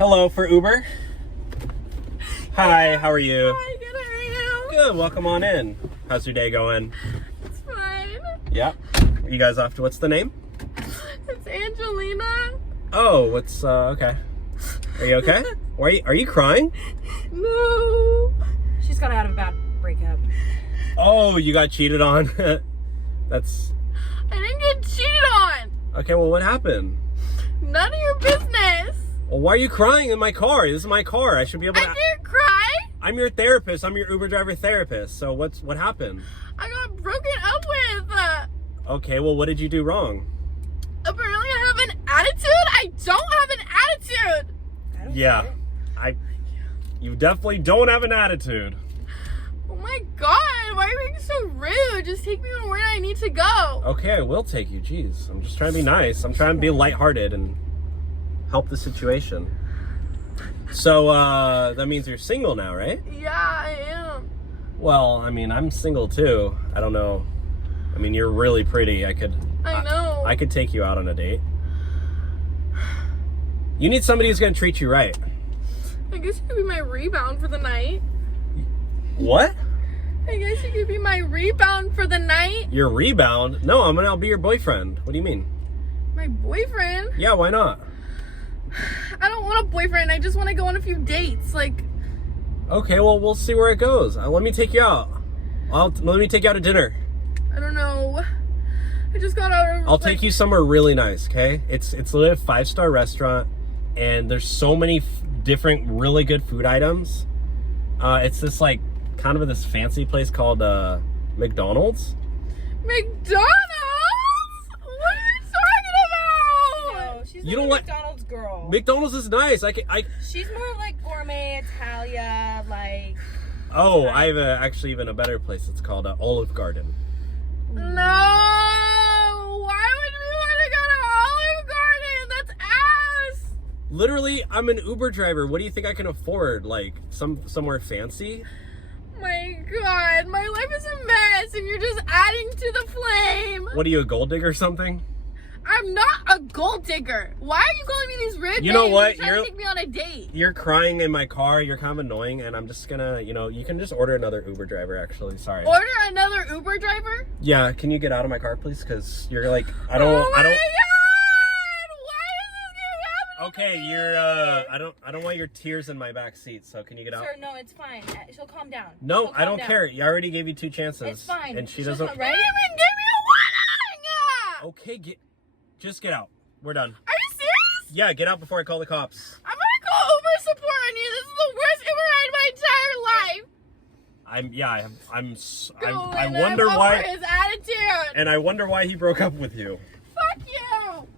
Hello for Uber. Hi, how are you? Hi, good, how are you? Good, welcome on in. How's your day going? It's fine. Yeah. Are you guys off to, what's the name? It's Angelina. Oh, what's, okay. Are you okay? Are you crying? No. She's got out of a bad breakup. Oh, you got cheated on. That's... I didn't get cheated on. Okay, well, what happened? None of your business. Well, why are you crying in my car? This is my car. I should be able to... I didn't cry. I'm your therapist. I'm your Uber driver therapist. So what happened? I got broken up with. Okay, well, what did you do wrong? Apparently I have an attitude. I don't have an attitude. Yeah, you definitely don't have an attitude. Oh my god, why are you being so rude? Just take me where I need to go. Okay, I will take you. Jeez, I'm just trying to be nice. I'm trying to be lighthearted and help the situation. So, that means you're single now, right? Yeah, I am. Well, I mean, I'm single too. I don't know. I mean, you're really pretty. I know. I could take you out on a date. You need somebody who's gonna treat you right. I guess you could be my rebound for the night. What? I guess you could be my rebound for the night. Your rebound? No, I'll be your boyfriend. What do you mean? My boyfriend? Yeah, why not? I don't want a boyfriend. I just want to go on a few dates. Like, Okay, well, we'll see where it goes. Let me take you out. Let me take you out to dinner. I don't know. I just got out of... I'll take you somewhere really nice, okay? It's literally a 5-star restaurant, and there's so many different really good food items. It's this like kind of this fancy place called McDonald's. McDonald's? What are you talking about? No, she's You not don't a like- McDonald's girl. McDonald's is nice. She's more like gourmet Italia, like. Oh, I have actually even a better place. It's called Olive Garden. No. Why would we want to go to Olive Garden? That's ass. Literally, I'm an Uber driver. What do you think I can afford? Like somewhere fancy? My god, my life is a mess and you're just adding to the flame. What are you, a gold digger or something? I'm not a gold digger. Why are you calling me these rude names? You know what? You're trying to take me on a date. You're crying in my car. You're kind of annoying, and I'm just gonna, you can just order another Uber driver. Actually, sorry. Order another Uber driver? Yeah, can you get out of my car, please? Because you're like, I don't. Oh my god! Why is this gonna happen? Okay, you're. I don't want your tears in my back seat. So can you get out? Sir, no, it's fine. She'll calm down. No, She'll I don't calm care. down. You already gave you 2 chances. It's fine. And she She'll doesn't. come, You right? didn't even give me a warning! Okay, just get out. We're done. Are you serious? Yeah, get out before I call the cops. I'm gonna call Uber support on you. This is the worst Uber ride in my entire life. I wonder I'm why. over his attitude. And I wonder why he broke up with you.